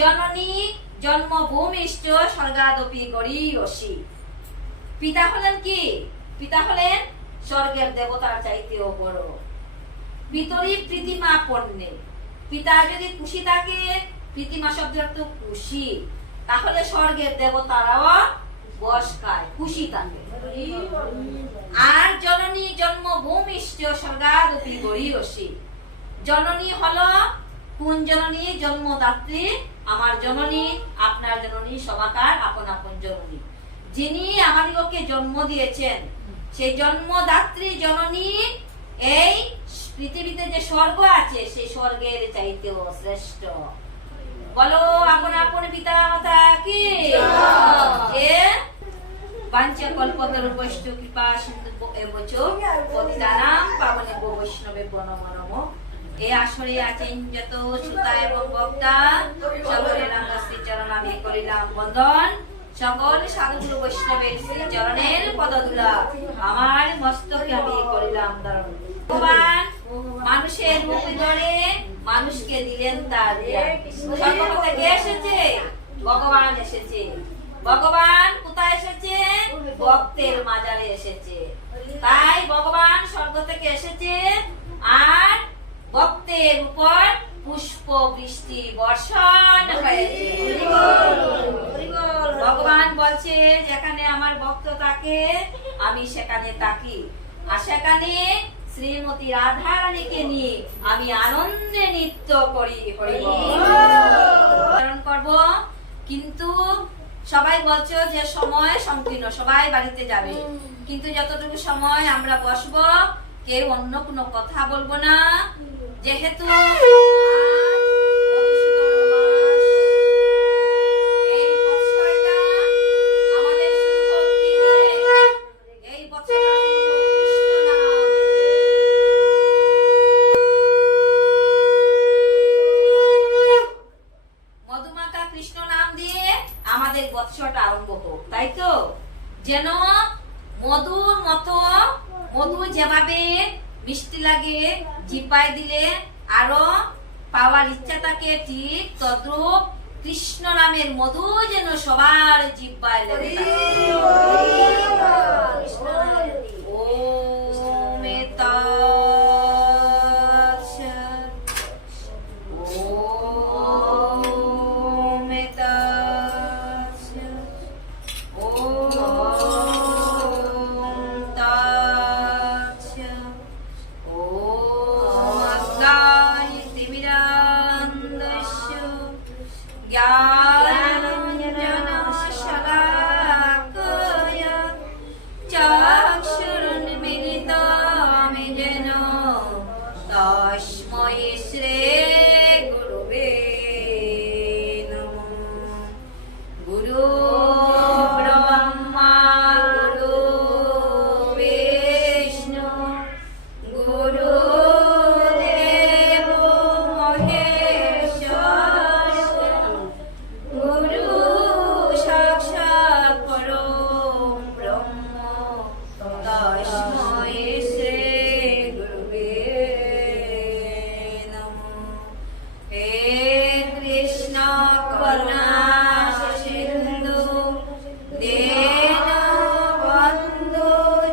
জননী জন্মভূমিষ্ঠ স্বর্গাদপি গরীয়সী। পিতা হলেন কি? পিতা হলেন স্বর্গের দেবতার চাইতেও বড়। পিতরি প্রীতিমা পণ্যে, পিতা যদি খুশি থাকে, প্রীতিমা শব্দের অর্থ খুশি, তাহলে স্বর্গের দেবতারাও বস খায়, খুশি থাকে। আর জননী জন্মভূমিষ্ঠ স্বর্গাদপি গরীয়সী। জননী হলো কোন জননী? জন্মদাত্রী। আমার জননী, আপনার জননী, সবাকার আপন আপন জননী, যিনি আমাদিগকে জন্ম দিয়েছেন, সেই জন্মদাত্রী জননী এই পৃথিবীতে যে স্বর্গ আছে সেই স্বর্গের চাইতেও শ্রেষ্ঠ। বলো আপন আপন পিতা মাতা কি বাঞ্ছা কল্পতরুভ্যশ্চ কৃপা সিন্ধু এবচ পতিতানাং পাবনেভ্যো বৈষ্ণবেভ্যো নমো নমঃ। এই আসরে আছেন যত শ্রোতা এবং বক্তা, সকলের শ্রী চরণ আমি করিলাম বন্দন। সকল সাধুগুরু বৈষ্ণবের শ্রী চরণের পদধূলা আমার মস্তকে আমি করিলাম ধারণ। ভগবান মানুষের রূপ ধরে মানুষকে দিলেন তার জ্ঞান। স্বর্গ থেকে এসেছে, ভগবান এসেছে। ভগবান কোথায় এসেছে? ভক্তের মাজারে এসেছে। তাই ভগবান স্বর্গ থেকে এসেছে আর ভক্তের উপর পুষ্প বৃষ্টি বর্ষণ হয়েছে। ভগবান বলছে যেখানে আমার ভক্ত থাকে আমি সেখানে থাকি, আর সেখানে শ্রীমতী রাধা রানীকে নিয়ে আমি আনন্দে নৃত্য করি, হরিবল করব। কিন্তু সবাই বলছো যে সময় সংকীর্ণ, সবাই বাড়িতে যাবে, কিন্তু যতটুকু সময় আমরা বসবো কেউ অন্য কোনো কথা বলবো না, যেহেতু মধুমাখা কৃষ্ণ নাম দিয়ে আমাদের বৎসরটা আরম্ভ হোক, তাই তো? যেন মধুর মতো, মধু যেভাবে মিষ্টি লাগে জিহ্বায় দিলে আরো পাওয়ার ইচ্ছা থাকে, ঠিক তদ্রূপ কৃষ্ণ নামের মধু যেন সবার জিহ্বায় লেগে থাকে। ওম তৎসৎ, ওম তৎসৎ, ওম তৎসৎ। ওম অজ্ঞানতিমিরান্ধস্য জ্ঞানাঞ্জনশলাকয়া চক্ষুरुन्मीलितं येन तस्मै श्रीगुरुवे नमः। गुरु ब्रह्मा गुरु विष्णु गुरुदेवो महेश्वर गुरु साक्षात् परं ब्रह्म तस्मै श्रीगुरुवे नमः। हे कृष्ण करुणा सिन्धु दीनबन्धु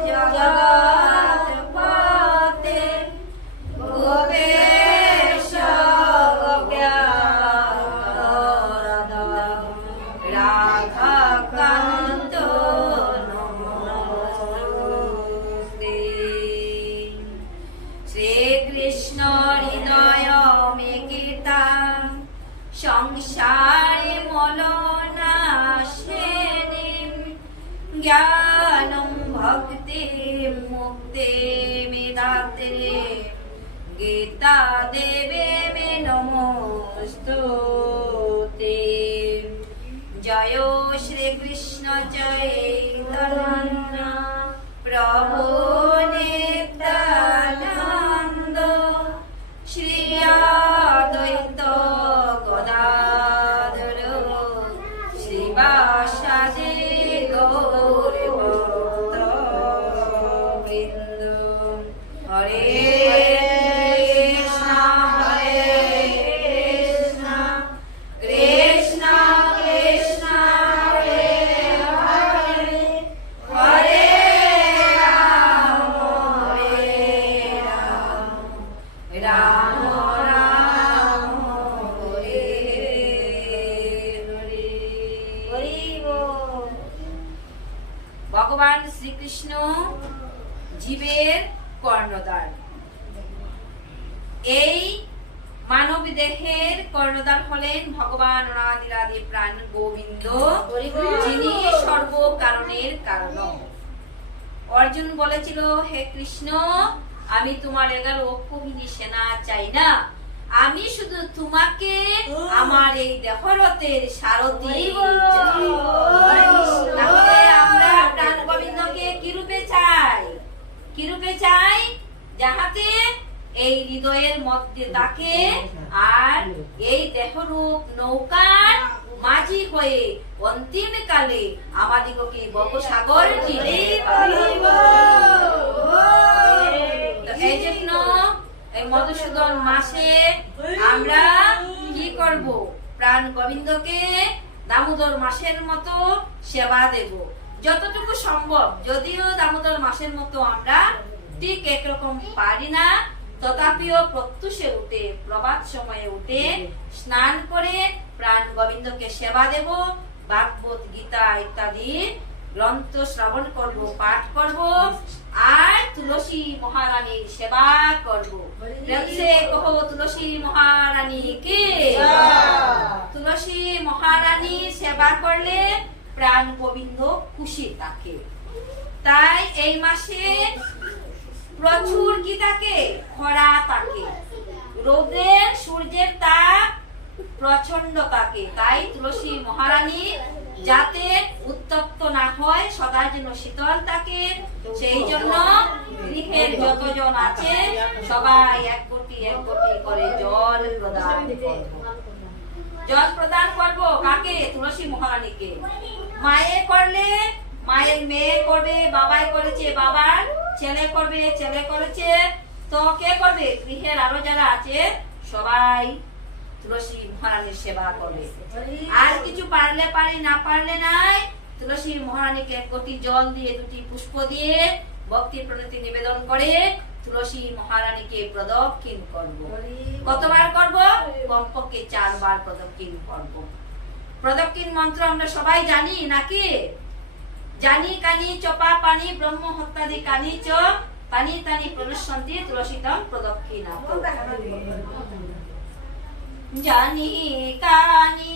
जगत्पते गोपेश राधाकान्त नमोस्ते। श्रीकृष्ण हृदय मे गीता संसारे मलनाशिनीं ज्ञानं भक्तिं मुक्तिं दात्री गीता देवी मे नमोस्तुते। जय श्री कृष्ण चैतन्य प्रभु नित्यानंद श्री अद्वैत गदाधर श्रीवासादि गौर भक्तवृंद। हरे कृष्ण हरे कृष्ण कृष्ण ভগবান শ্রীকৃষ্ণ জীবের কর্ণধার। এই মানব দেহের কর্ণধার হলেন ভগবান অনাদিরাদি প্রাণ গোবিন্দ, যিনি সর্ব কারণের কারণ। অর্জুন বলেছিল, হে কৃষ্ণ, আমি তোমার 11 অক্ষৌহিনী সেনা চাই না, আমি শুধু তোমাকে আমার এই দেহরথের সারথি। তাহলে আমরা প্রাণ গোবিন্দকে কি রূপে চাই? কি রূপে চাই? যাহাতে এই হৃদয়ের মধ্যে থাকে আর এই দেহরূপ নৌকার মাঝি হয়ে অন্তিম কালে আমাদিগকে বঙ্গোসাগর তীরে এই জন্য এই মধুসূদন মাসে আমরা কি করব? প্রাণ গোবিন্দকে দামোদর মাসের মতো সেবা দেব যতটুকু সম্ভব। যদিও দামোদর মাসের মতো আমরা ঠিক একরকম পারি না, তথাপিও প্রত্যুষে উঠে, প্রভাত সময়ে উঠে স্নান করে প্রাণ গোবিন্দকে সেবা দেব, ভাগবত গীতা ইত্যাদি গ্রন্থ শ্রবণ করব, পাঠ করব আর তুলসী মহারানীর সেবা করব। প্রেমসে কহো তুলসী মহারানী কি? তুলসী মহারানীর সেবা করলে প্রাণ গোবিন্দ খুশি থাকে। তাই এই মাসে প্রচুর কি থাকে? খরা থাকে, রোদের সূর্যের তাপ প্রচন্ড থাকে। তাই তুলসী মহারানী যাতে উত্তপ্ত না হয়, সদা যেন শীতল থাকে, সেই জন্য গৃহের যতজন আছে সবাই এক কোটি করে জল প্রদান করব। জল প্রদান করব কাকে? তুলসী মহারানীকে। মায়ে করলে মায়ের মেয়ে করবে, বাবাই করেছে বাবার, ছেলে করবে ছেলে করেছে, তো কে করবে? গৃহের আরো যারা আছে সবাই তুলসী মহারানীর সেবা করবে। আর কিছু পারলে পারি, না পারলে নাই, তুলসী মহারানীকে 1 কোটি জল দিয়ে, 2টি পুষ্প দিয়ে ভক্তি প্রণতি নিবেদন করে তুলসী মহারানীকে প্রদক্ষিণ করব। কতবার করব? কমপক্ষে 4 বার প্রদক্ষিণ করব। প্রদক্ষিণ মন্ত্র আমরা সবাই জানি নাকি? জানি কানি চপা পানি ব্রহ্ম হত্যাদি কানি চ পানি তানি প্রণশ্যন্তি তুলসীতম প্রদক্ষিণাত। জানি কানি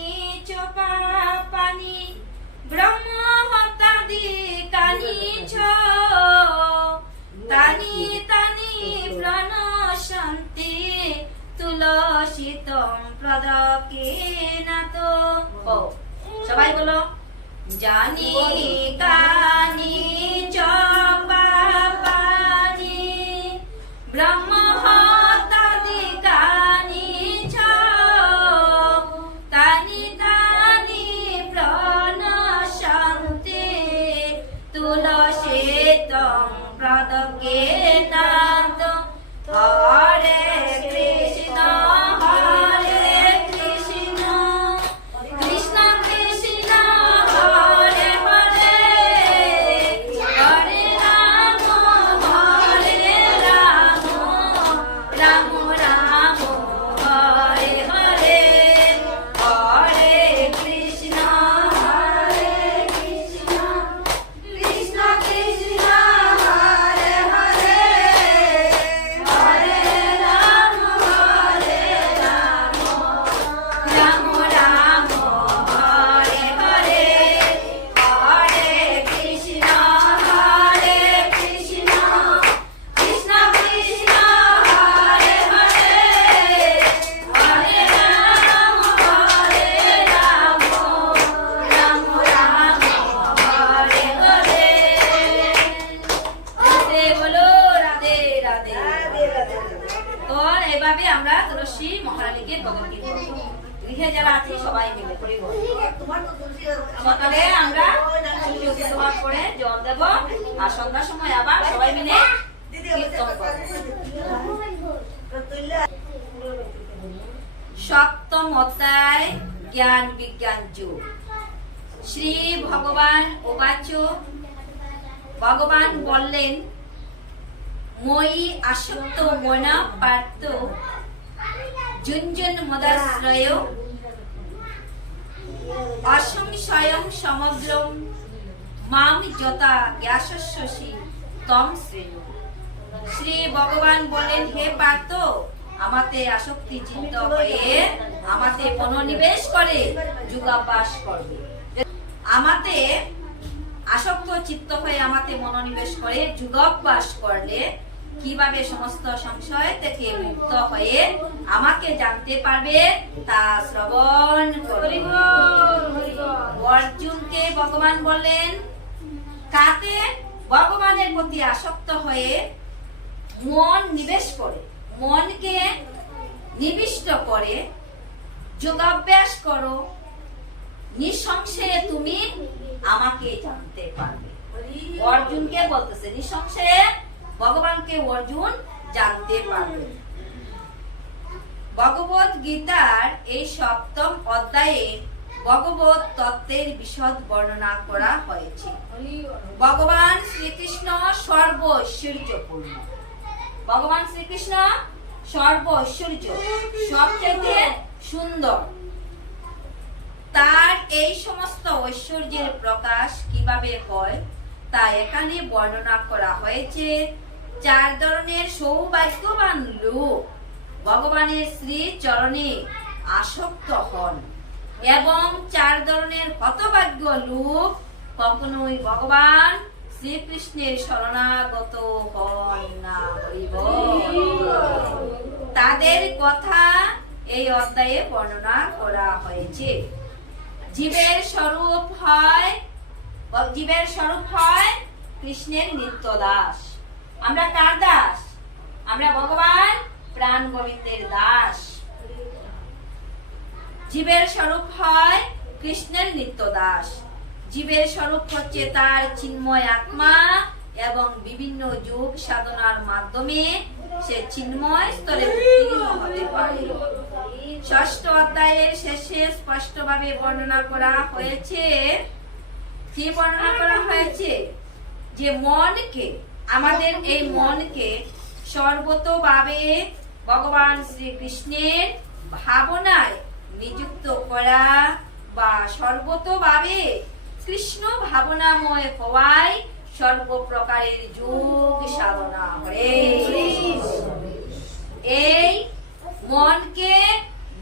চপা পানি ব্রহ্ম হত্যাদি কানি চ তানি তানি প্রণশ্যন্তি তুলসীতম প্রদক্ষিণাত। সবাই বলো, জানি কানি চপা পানি ব্রহ্ম হত্যাদি কানি চ তানি তানি প্রণশ্যন্তি তুলসীতম প্রদক্ষিণাত। হরে কৃষ্ণ হরে কৃষ্ণ কৃষ্ণ কৃষ্ণ হরে হরে হরে রাম রাম রাম হরে হরে হরে কৃষ্ণ কৃষ্ণ কৃষ্ণ হরে হরে হরে রাম রাম রাম হরে হরে হরে কৃষ্ণ কৃষ্ণ কৃষ্ণ হরে হরে হরে রাম রাম রাম হরে হরে। রাধে বলো, রাধে রাধে। তো এইভাবে আমরা তুলসী মহারানীকে প্রদক্ষিণ করব। গৃহে যারা আছে সবাই মিলে করে সকালে আমরা সূর্য উদয় হওয়ার পরে জল দেব, আর সন্ধ্যার সময় আবার সবাই মিলে কীর্তন করব। সপ্তম অধ্যায় জ্ঞান বিজ্ঞান যুগ। শ্রী ভগবান উবাচ, ভগবান বললেন, মই আসক্ত মনা পার্থ জুঞ্জন মদাশ্রয় অসংশয়ং সমগ্রম মাম যতা জ্ঞাসস্যসি তম শ্রেণু। শ্রী ভগবান বলেন, হে পার্থ, আমাতে আসক্তি চিত্ত হয়ে আমাতে মনোনিবেশ করে যোগাভ্যাস করবে। আমাতে আসক্ত চিত্ত হয়ে আমাতে মনোনিবেশ করে যোগাভ্যাস করলে কিভাবে সমস্ত সংশয় থেকে মুক্ত হয়ে আমাকে জানতে পারবে তা শ্রবণ করুন। অর্জুনকে ভগবান বললেন, কাতে ভগবানের প্রতি আসক্ত হয়ে মন নিবেশ করে, মনকে নিবিষ্ট করে যোগাভ্যাস করো, নিঃসংশয়ে তুমি আমাকে জানতে পারবে। অর্জুনকে বলতেছে, নিঃসংশয়ে ভগবানকে অর্জুন জানতে পারবে। ভগবত গীতার এই 7ম অধ্যায়ে ভগবত তত্ত্বের বিশদ বর্ণনা করা হয়েছে। ভগবান শ্রীকৃষ্ণ সর্ব ঐশ্বর্যপূর্ণ। ভগবান শ্রীকৃষ্ণ সর্ব ঐশ্বর্য, সবচেয়ে সুন্দর। তার এই সমস্ত ঐশ্বর্যের প্রকাশ কিভাবে হয় তা এখানে বর্ণনা করা হয়েছে। 4 ধরনের সৌভাগ্যবান লোক ভগবানের শ্রী চরণে আসক্ত হন এবং 4 ধরনের হতভাগ্য লোক কখনোই ভগবান শ্রীকৃষ্ণের শরণাগত হন না। তাদের কথা এই অধ্যায়ে বর্ণনা করা হয়েছে। জীবের স্বরূপ হয় কৃষ্ণের নিত্য দাস। আমরা কার দাস? আমরা ভগবান প্রাণ গোবিন্দের দাস। জীবের স্বরূপ হয় কৃষ্ণের নিত্য দাস। জীবের স্বরূপ হচ্ছে তার চিন্ময় আত্মা এবং বিভিন্ন যোগ সাধনার মাধ্যমে সে চিন্ময় স্তরে উত্তীর্ণ হতে পারে। 6ষ্ঠ অধ্যায়ের শেষে স্পষ্টভাবে বর্ণনা করা হয়েছে, কি বর্ণনা করা হয়েছে? যে মনকে, আমাদের এই মনকে সর্বতোভাবে ভগবান শ্রীকৃষ্ণের ভাবনায় নিযুক্ত করা বা সর্বতোভাবে কৃষ্ণ ভাবনাময় হওয়ায় সর্বপ্রকারের যোগ সাধনা করে। এই মনকে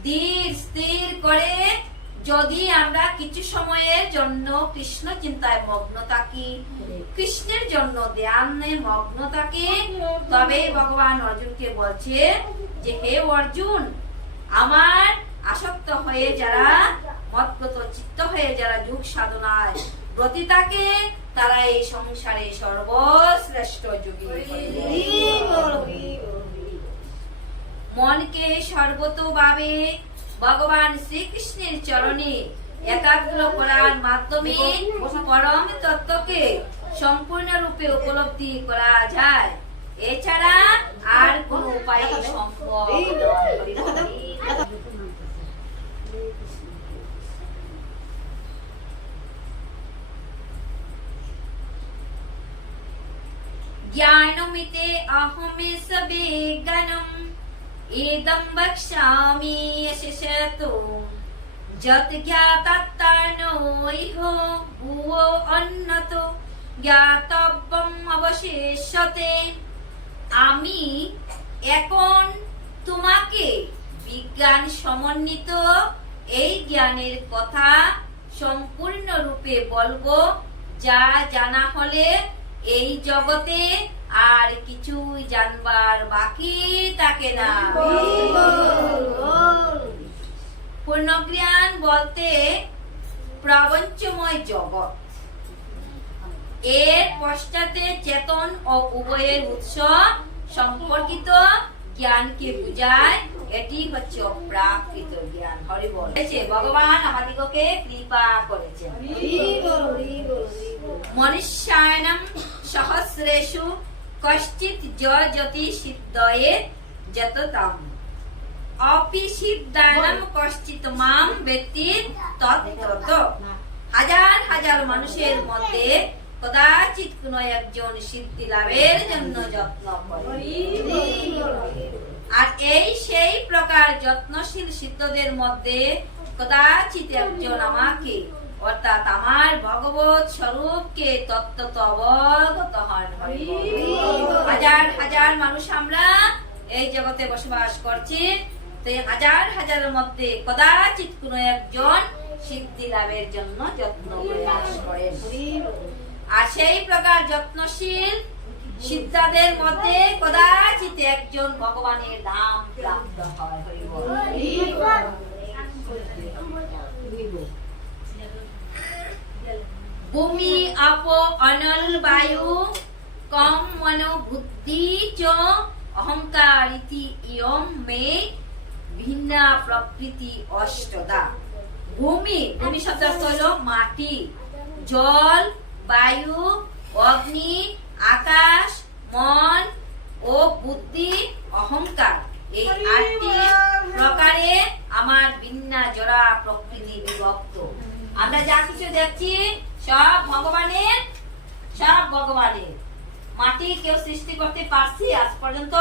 ধীর স্থির করে যদি আমরা কিছু সময়ের জন্য কৃষ্ণ চিন্তায় মগ্ন থাকি, কৃষ্ণের জন্য ধ্যানে মগ্ন থাকি, তবে ভগবান অর্জুনকে বলছে যে, হে অর্জুন, আমার আসক্ত হয়ে যারা, মৎগত চিত্ত হয়ে যারা যোগ সাধনায় ব্রতী থাকে, তারা এই সংসারে সর্বশ্রেষ্ঠ যোগী। মনকে সর্বতোভাবে ভগবান শ্রীকৃষ্ণের চরণে একাগ্র করার মাধ্যমে পরম তত্ত্বকে সম্পূর্ণরূপে উপলব্ধি করা যায়। এছাড়া আর কোন উপায় সম্ভব নয়। ज्ञानमिते अहमेष वेगनम् एदं वक्ष्यामि यशसतो যত জ্ঞাতাত্তানো ইহ ভুবো অন্যতো জ্ঞাতব্যম অবশিষ্যতে। আমি এখন তোমাকে বিজ্ঞান সমন্বিত এই জ্ঞানের কথা সম্পূর্ণরূপে বলবো, যা জানা হলে এই জগতে আর কিছুই জানবার বাকি থাকে না। পূর্ণজ্ঞান বলতে প্রপঞ্চময় জগৎ, এর পশ্চাতে চেতন ও উভয়ের উৎস সম্পর্কিত জ্ঞানকে বুঝায়। এটি হচ্ছে অপ্রাকৃত জ্ঞান। হরি বল। ভগবান আমাদিগকে কৃপা করেছেন। মনুষ্যানাং সহস্রেষু কশ্চিৎ যতি সিদ্ধয়ে যততাম অপি সিদ্ধানাং কশ্চিৎ মাম বেত্তি তত্তত। হাজার হাজার মানুষের মধ্যে কদাচিৎ কোন একজন সিদ্ধি লাভের জন্য যত্ন করে। আর এই সেই প্রকার যত্নশীল সিদ্ধদের মধ্যে কদাচিৎ একজন আমাকে, অর্থাৎ আমার ভগবত স্বরূপকে তত্ত্বত অবগত হন। হরি বল। হাজার হাজার মানুষ আমরা এই জগতে বসবাস করছি, তো এই হাজার হাজারের মধ্যে কদাচিৎ কোনো একজন সিদ্ধি লাভের জন্য যত্ন করে বাস করেন। আর সেই প্রকার যত্নশীল সিদ্ধাদের মধ্যে কদাচিৎ একজন ভগবানের ধাম প্রাপ্ত হয়। হরি বল। ভূমি আপ অনল বায়ু কম মন বুদ্ধি চ অহংকার ইতি ইয়ম মে ভিন্না প্রকৃতি অষ্টদা। ভূমি, ভূমি শব্দ হলো মাটি, জল, বায়ু, অগ্নি, আকাশ, মন ও বুদ্ধি, অহংকার, এই 8টি প্রকারে আমার ভিন্না জোড়া প্রকৃতি বিভক্ত। আমরা যা কিছু দেখছি সব ভগবানের, সব ভগবানের। মাটি কেউ সৃষ্টি করতে পারছি আজ পর্যন্ত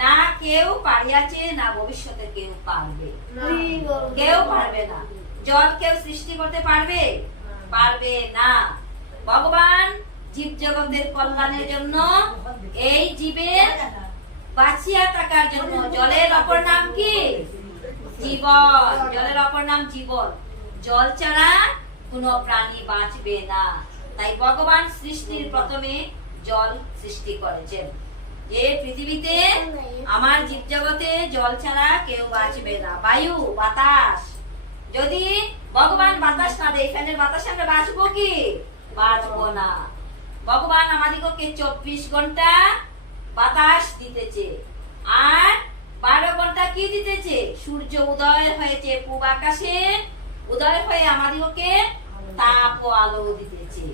না, কেউ পারিয়াছে না, ভবিষ্যতে কেউ পারবে, কেউ পারবে না। জল কেউ সৃষ্টি করতে পারবে? পারবে না। ভগবান জীব জগতের কল্যাণের জন্য, এই জীবের বাঁচিয়া থাকার জন্য, জলের অপর নাম কি? জীবন। জলের অপর নাম জীবন। জল ছাড়া কোনো প্রাণী বাঁচবে না। তাই ভগবান সৃষ্টির প্রথমে জল সৃষ্টি করেছেন, যে পৃথিবীতে আমার জীব জগতে জল ছাড়া কেউ বাঁচবে না। বায়ু, বাতাস, যদি ভগবান বাতাস না দেয়, ফ্যানের বাতাসে আমরা বাঁচবো কি? বাঁচবো না। ভগবান আমাদিগকে 24 ঘন্টা বাতাস দিতেছে, আর 12 ঘন্টা কি দিতেছে? সূর্য উদয় হয়েছে পূব আকাশে, উদয় হয়ে আমাদিগকে তাপ ও আলো দিতেছে।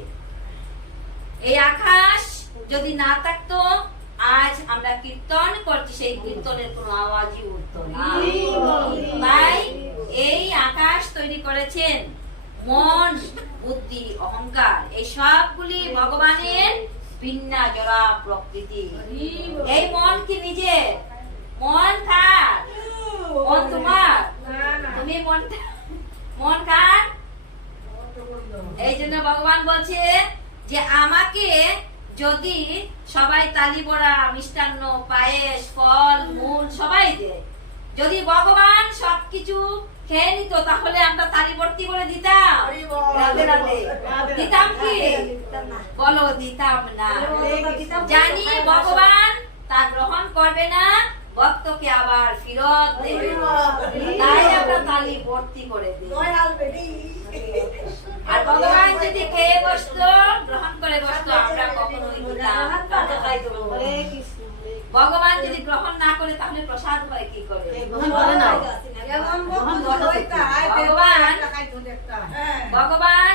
এই আকাশ যদি না থাকতো, আজ আমরা কীর্তন করছি, সেই কীর্তনের কোনো আওয়াজই উঠতো না। তাই এই আকাশ তৈরি করেছেন মন, বুদ্ধি, অহংকার, এই সবগুলি ভগবানের ভিন্না জোড়া প্রকৃতি। এই মন কি নিজে? মন কার? মন তোমার? তুমি মন কার? এই জন্য ভগবান বলছে যে আমাকে যদি সবাই তালি বড়া, মিষ্টান্ন, পায়েস, ফল মূল সবাই দেয়, যদি ভগবান সবকিছু খেয়ে নিত, তাহলে আমরা তালি ভর্তি করে দিতাম? দিতাম কি? বলো, দিতাম না। জানি ভগবান তা গ্রহণ করবে না, ভক্তকে আবার ফিরত দেবে, তাই আমরা তালি ভর্তি করে দিই। আর ভগবান যদি খেয়ে বসতো, গ্রহণ করে বসতো, আমরা কখনোই দিতাম। ভগবান যদি গ্রহণ না করে, তাহলে প্রসাদ হয় কি করে? ভগবান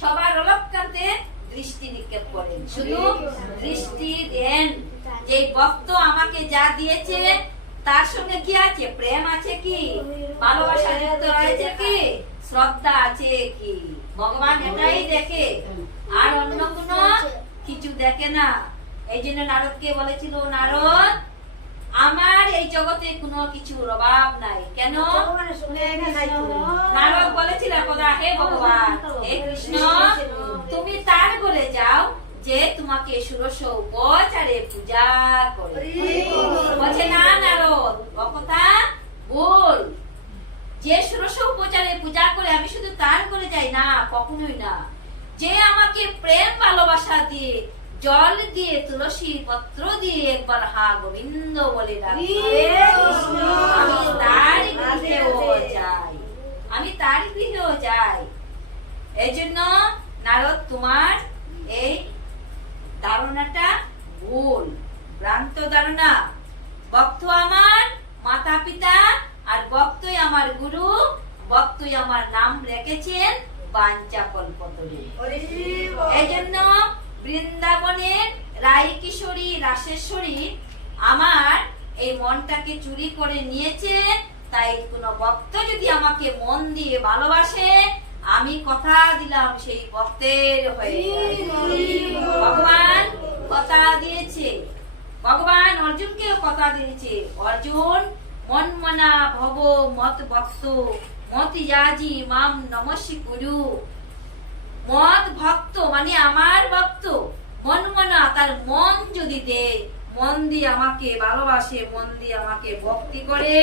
সবার অলক্কান্তে দৃষ্টি নিক্ষেপ করেন, শুধু দৃষ্টি দেন যে ভক্ত আমাকে যা দিয়েছে তার সঙ্গে কি আছে? প্রেম আছে কি? ভালোবাসা যুক্ত রয়েছে কি? শ্রদ্ধা আছে কি? ভগবান এটাই দেখে, আর অন্য কোনো কিছু দেখে না। এই জন্য নারদকে বলেছিল, নারদ, আমার এই জগতে কোনো কিছুর অভাব নাই। কেন? নারদ বলেছিল, হে ভগবান, হে কৃষ্ণ, তুমি তার ঘরে যাও যে তোমাকে ষোড়শ উপচারে পূজা করে। বলছে, না নারদ, কথা ভুল। যে ষোড়শ উপচারে পূজা করে আমি শুধু তার ঘরে যাই না, কখনোই না। যে আমাকে প্রেম ভালোবাসা দিয়ে, জল দিয়ে, তুলসী পত্র দিয়ে একবার হা গোবিন্দ বলে ডাকে, আমি তার গৃহেও যাই, আমি তার গৃহেও যাই। এই জন্য নারদ, তোমার এই ধারণাটা ভুল, ভ্রান্ত ধারণা। ভক্ত আমার মাতা পিতা, আর ভক্তই আমার গুরু, ভক্তই আমার নাম রেখেছেন বাঞ্ছা কল্পতরু। এই জন্য বৃন্দাবনের রাই কিশোরী রাসেশ্বরী আমার এই মনটাকে চুরি করে নিয়েছে। তাই কোন ভক্ত যদি আমাকে মন দিয়ে ভালোবাসে, আমি কথা দিলাম সেই ভক্তের হয়ে। ভগবান কথা দিয়েছে, ভগবান অর্জুনকেও কথা দিয়েছে, অর্জুন মন মনা ভব মত ভক্ত মতি যাজি মাম নমস্বী গুরু। মদ ভক্ত মানে আমার ভক্ত, মন মনা তার মন যদি দেয়, মন দিয়ে আমাকে ভালোবাসে, মন দিয়ে আমাকে ভক্তি করে,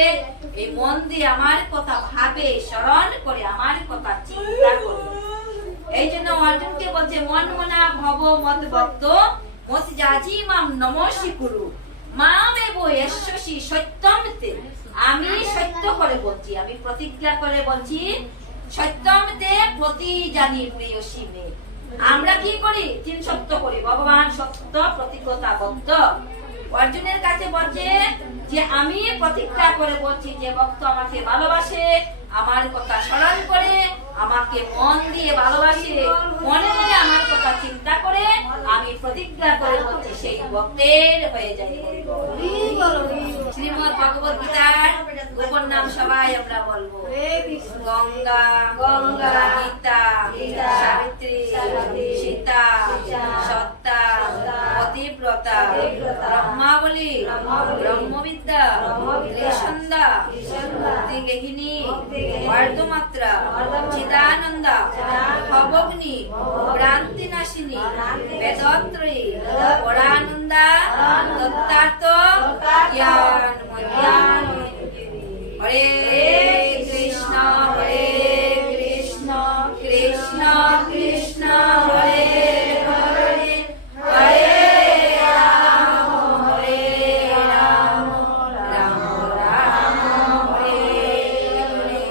এই মন দিয়ে আমার কথা ভাবে, স্মরণ করে, আমার কথা চিন্তা করে। এই জন্য অর্জুনকে বলছে মন মনা ভব মদ ভক্ত মতি যাজি মাম নমস্বী কুরু মামেব এশ্বসি সত্যমতে। আমি সত্য করে বলছি, আমি প্রতিজ্ঞা করে বলছি, সত্যমতে প্রতি জানি প্রিয়সী মে। আমরা কি করি? তিন সত্য করি, ভগবান সত্য, প্রতিজ্ঞতা বদ্ধ। অর্জুনের কাছে বলছে যে আমি প্রতিজ্ঞা করে বলছি যে ভক্ত আমাকে ভালোবাসে, আমার কথা স্মরণ করে, আমাকে মন দিয়ে ভালোবাসে, মনে মনে আমার কথা চিন্তা করে, আমি প্রতিজ্ঞা করে বলছি সেই ভক্তের হয়ে যায়। শ্রীমদ্ ভগবত গীতার গোপন নাম সবাই আমরা বলবো। গঙ্গা, গঙ্গা, গীতা, গীতা, সাবিত্রী, সীতা, সত্তা, পতিব্রতা, ব্রহ্মাবলী, ব্রহ্মবিদ্যা, ত্রিসন্ধ্যা, ভক্তিগেহিনী, বর্ধমাত্রা, চিদানন্দা, ভবগ্নি, ভ্রান্তিনাশিনী, বেদত্রয়ী, পরানন্দা, দত্তার্থ জ্ঞান। হরে কৃষ্ণ হরে কৃষ্ণ কৃষ্ণ কৃষ্ণ হরে হরে, হরে রাম হরে রাম, রাম রাম হরে হরে।